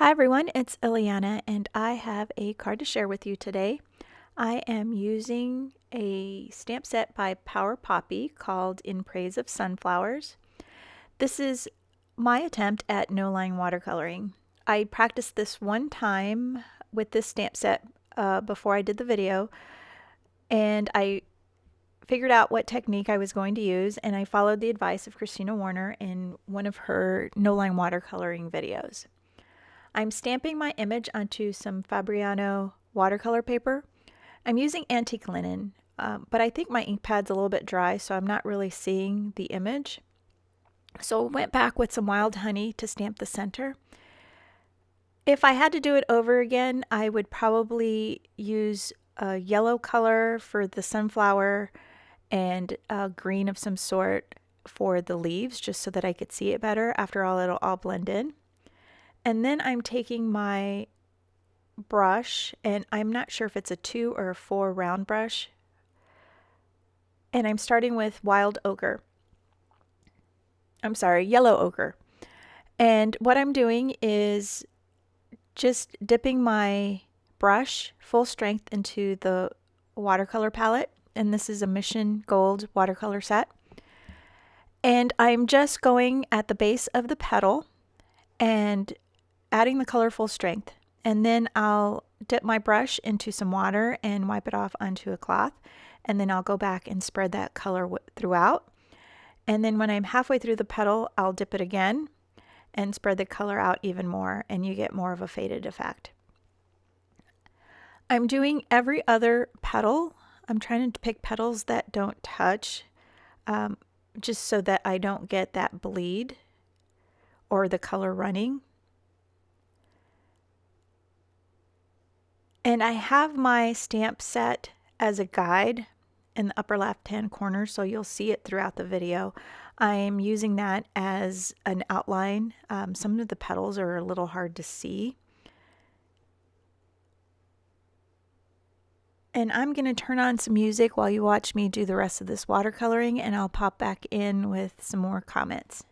Hi everyone, it's Ileana and I have a card to share with you today. I am using a stamp set by Power Poppy called In Praise of Sunflowers. This is my attempt at no-line watercoloring. I practiced this one time with this stamp set before I did the video, and I figured out what technique I was going to use, and I followed the advice of Christina Warner in one of her no-line watercoloring videos. I'm stamping my image onto some Fabriano watercolor paper. I'm using antique linen, but I think my ink pad's a little bit dry, so I'm not really seeing the image. So I went back with some wild honey to stamp the center. If I had to do it over again, I would probably use a yellow color for the sunflower and a green of some sort for the leaves, just so that I could see it better. After all, it'll all blend in. And then I'm taking my brush, and I'm not sure if it's a 2 or a 4 round brush, and I'm starting with yellow ochre. And what I'm doing is just dipping my brush full strength into the watercolor palette, and this is a Mission Gold watercolor set. And I'm just going at the base of the petal and adding the color full strength. And then I'll dip my brush into some water and wipe it off onto a cloth. And then I'll go back and spread that color throughout. And then when I'm halfway through the petal, I'll dip it again and spread the color out even more, and you get more of a faded effect. I'm doing every other petal. I'm trying to pick petals that don't touch, just so that I don't get that bleed or the color running. And I have my stamp set as a guide in the upper left-hand corner, so you'll see it throughout the video. I'm using that as an outline. Some of the petals are a little hard to see. And I'm going to turn on some music while you watch me do the rest of this watercoloring, and I'll pop back in with some more comments.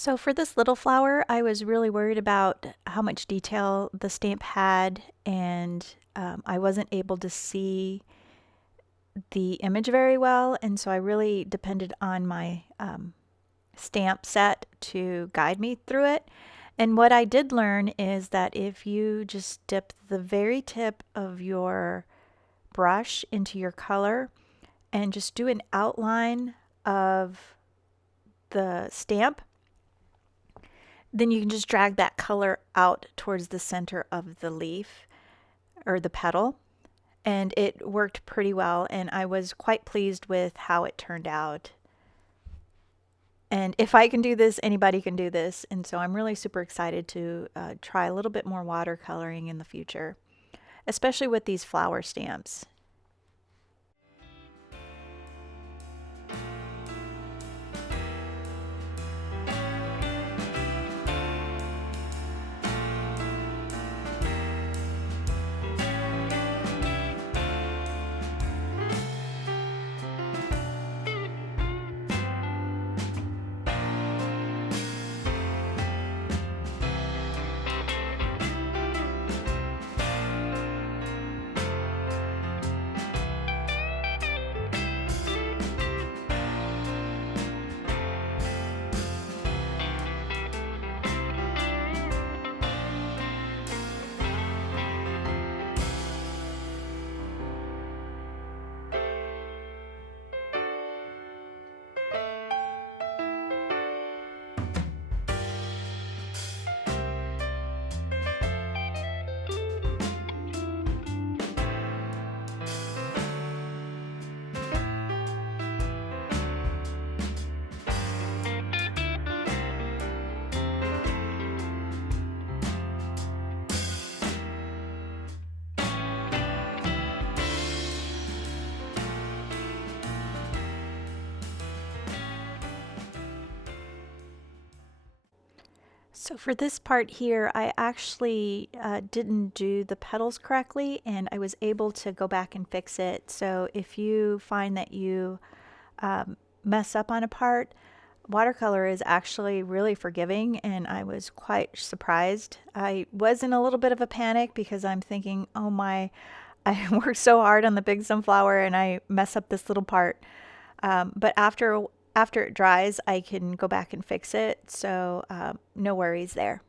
So for this little flower, I was really worried about how much detail the stamp had, and I wasn't able to see the image very well, and so I really depended on my stamp set to guide me through it. And what I did learn is that if you just dip the very tip of your brush into your color and just do an outline of the stamp, then you can just drag that color out towards the center of the leaf or the petal. And it worked pretty well, and I was quite pleased with how it turned out. And if I can do this, anybody can do this. And so I'm really super excited to try a little bit more watercoloring in the future, especially with these flower stamps. So for this part here, I actually didn't do the petals correctly, and I was able to go back and fix it. So if you find that you mess up on a part, watercolor is actually really forgiving, and I was quite surprised. I was in a little bit of a panic because I'm thinking, oh my, I worked so hard on the big sunflower and I mess up this little part. But after it dries, I can go back and fix it, so no worries there.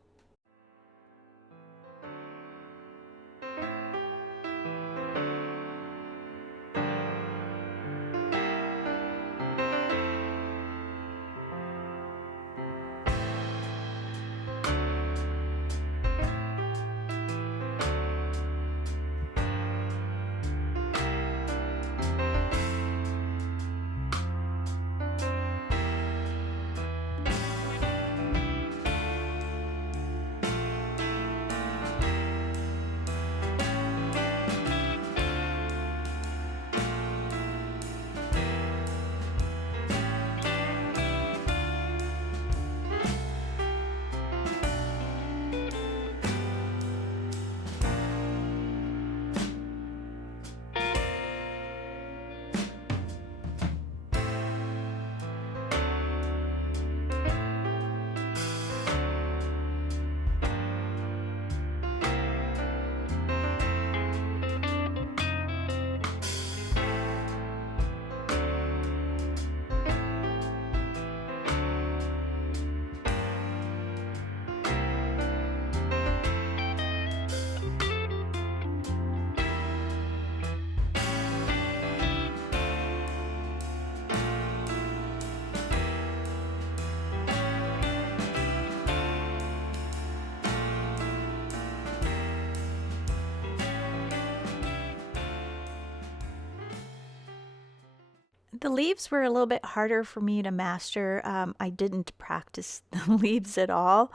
The leaves were a little bit harder for me to master. I didn't practice the leaves at all.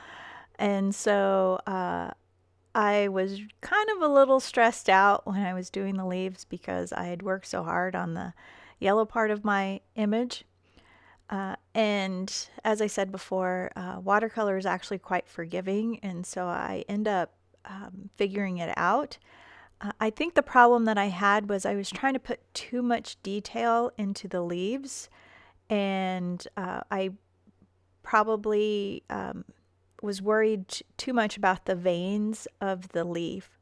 And so I was kind of a little stressed out when I was doing the leaves because I had worked so hard on the yellow part of my image. And as I said before, watercolor is actually quite forgiving, and so I end up figuring it out. I think the problem that I had was I was trying to put too much detail into the leaves, and I probably was worried too much about the veins of the leaf.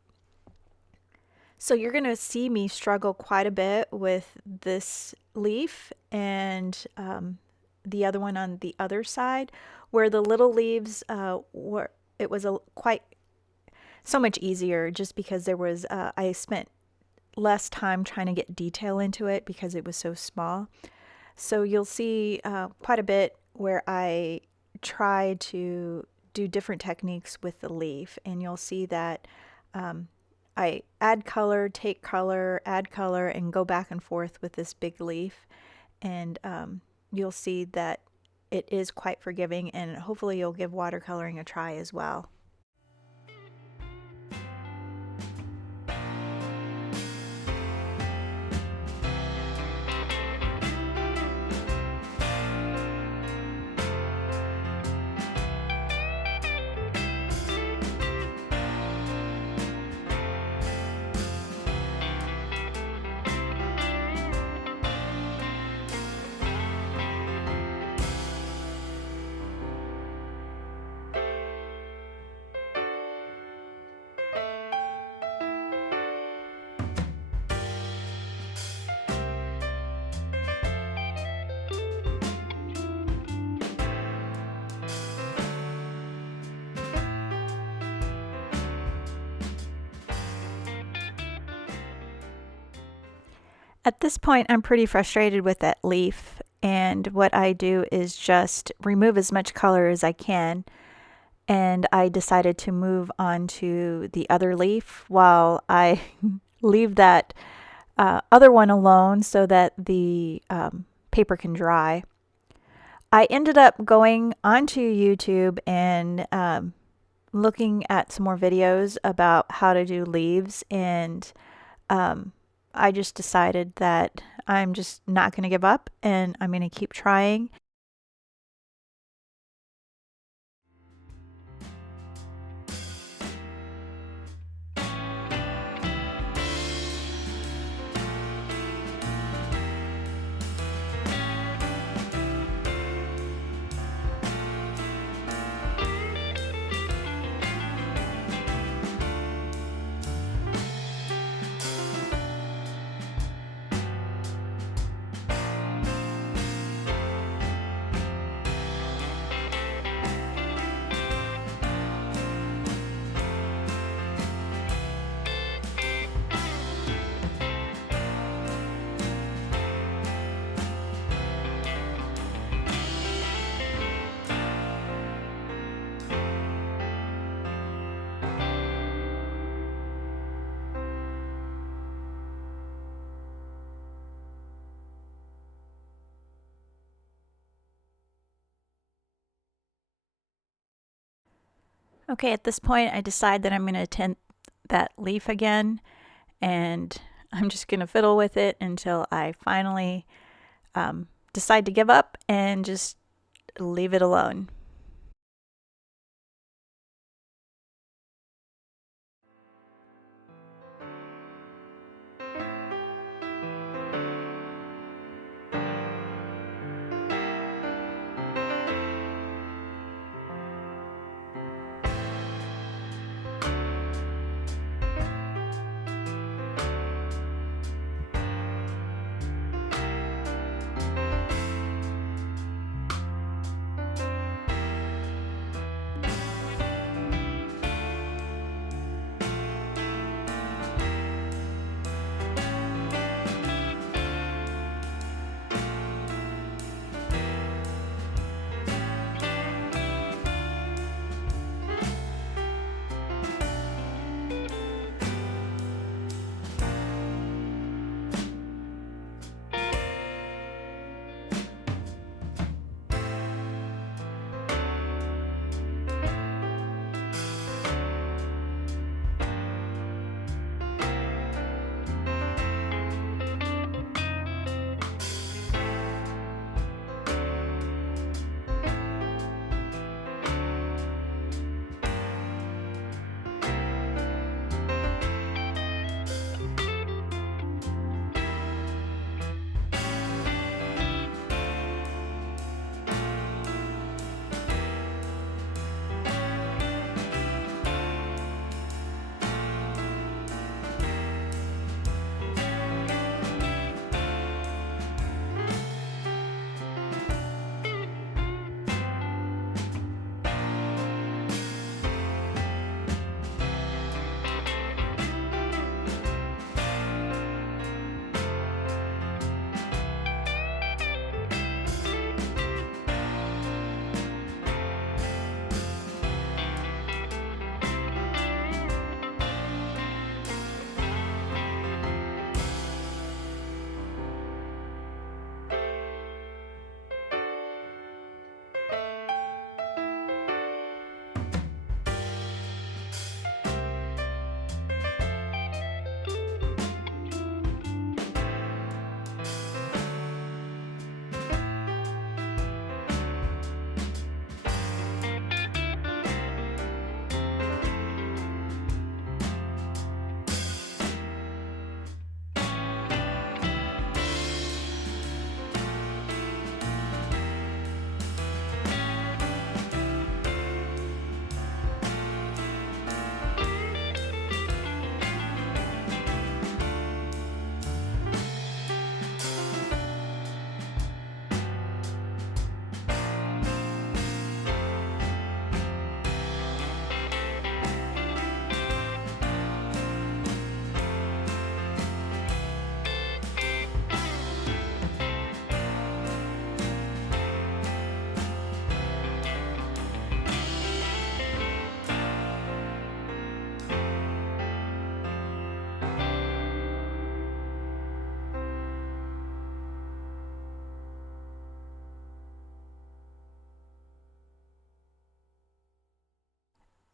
So you're going to see me struggle quite a bit with this leaf and the other one on the other side, where the little leaves it was quite so much easier, just because there was I spent less time trying to get detail into it because it was so small. So you'll see quite a bit where I try to do different techniques with the leaf, and you'll see that I add color, take color, add color, and go back and forth with this big leaf. And you'll see that it is quite forgiving, and hopefully you'll give watercoloring a try as well. At this point, I'm pretty frustrated with that leaf, and what I do is just remove as much color as I can, and I decided to move on to the other leaf while I leave that other one alone so that the paper can dry. I ended up going onto YouTube and looking at some more videos about how to do leaves, and I just decided that I'm just not going to give up, and I'm going to keep trying. Okay, at this point, I decide that I'm going to tint that leaf again, and I'm just going to fiddle with it until I finally decide to give up and just leave it alone.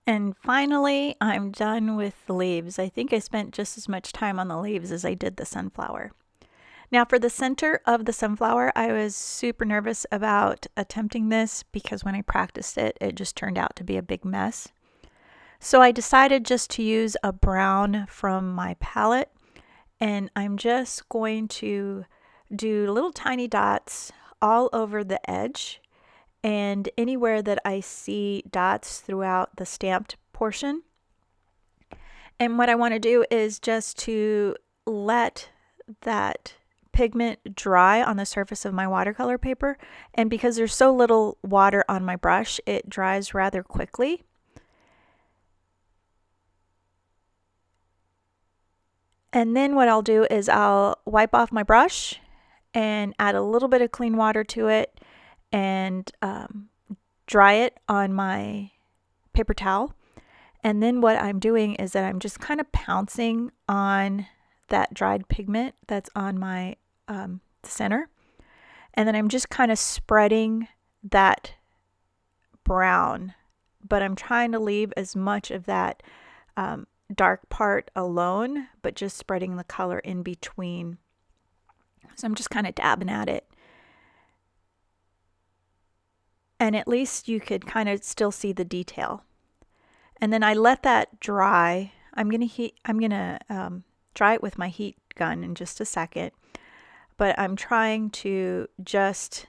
And finally, I'm done with the leaves. I think I spent just as much time on the leaves as I did the sunflower. Now for the center of the sunflower, I was super nervous about attempting this because when I practiced it, it just turned out to be a big mess. So I decided just to use a brown from my palette, and I'm just going to do little tiny dots all over the edge and anywhere that I see dots throughout the stamped portion. And what I want to do is just to let that pigment dry on the surface of my watercolor paper, and because there's so little water on my brush, it dries rather quickly. And then what I'll do is I'll wipe off my brush and add a little bit of clean water to it and dry it on my paper towel. And then what I'm doing is that I'm just kind of pouncing on that dried pigment that's on my center. And then I'm just kind of spreading that brown, but I'm trying to leave as much of that dark part alone, but just spreading the color in between. So I'm just kind of dabbing at it. And at least you could kind of still see the detail. And then I let that dry. I'm gonna dry it with my heat gun in just a second, but I'm trying to just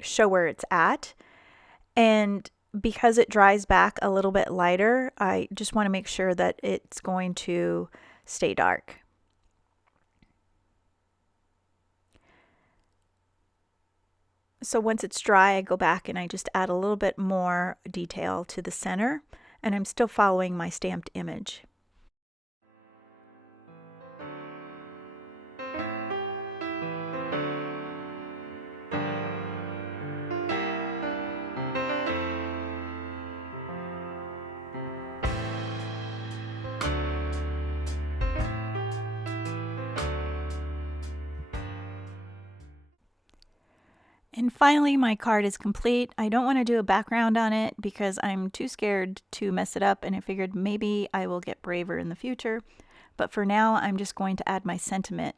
show where it's at. And because it dries back a little bit lighter, I just want to make sure that it's going to stay dark. So once it's dry, I go back and I just add a little bit more detail to the center, and I'm still following my stamped image. And finally, my card is complete. I don't want to do a background on it because I'm too scared to mess it up, and I figured maybe I will get braver in the future. But for now, I'm just going to add my sentiment.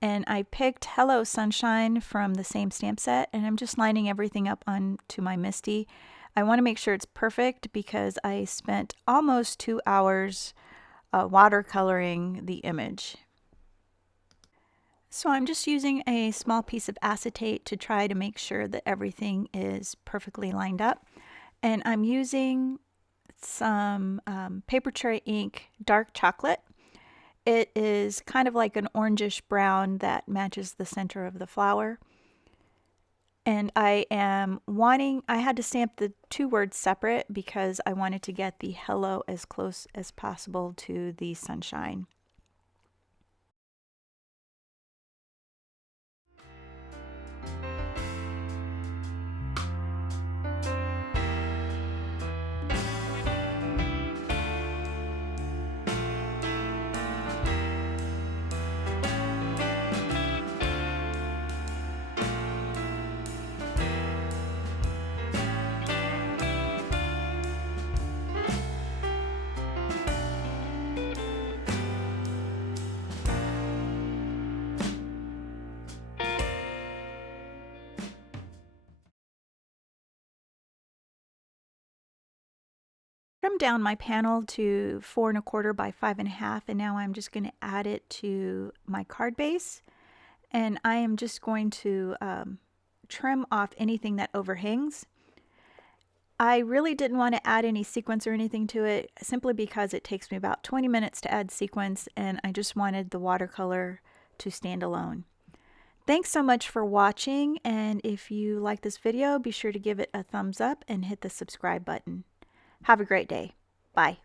And I picked Hello Sunshine from the same stamp set, and I'm just lining everything up onto my Misty. I want to make sure it's perfect because I spent almost 2 hours watercoloring the image. So I'm just using a small piece of acetate to try to make sure that everything is perfectly lined up. And I'm using some paper tray ink dark chocolate. It is kind of like an orangish brown that matches the center of the flower. And I had to stamp the 2 words separate because I wanted to get the hello as close as possible to the sunshine. Trimmed down my panel to 4 1/4 by 5 1/2, and now I'm just going to add it to my card base, and I am just going to trim off anything that overhangs. I really didn't want to add any sequins or anything to it simply because it takes me about 20 minutes to add sequins, and I just wanted the watercolor to stand alone. Thanks so much for watching, and if you like this video, be sure to give it a thumbs up and hit the subscribe button. Have a great day. Bye.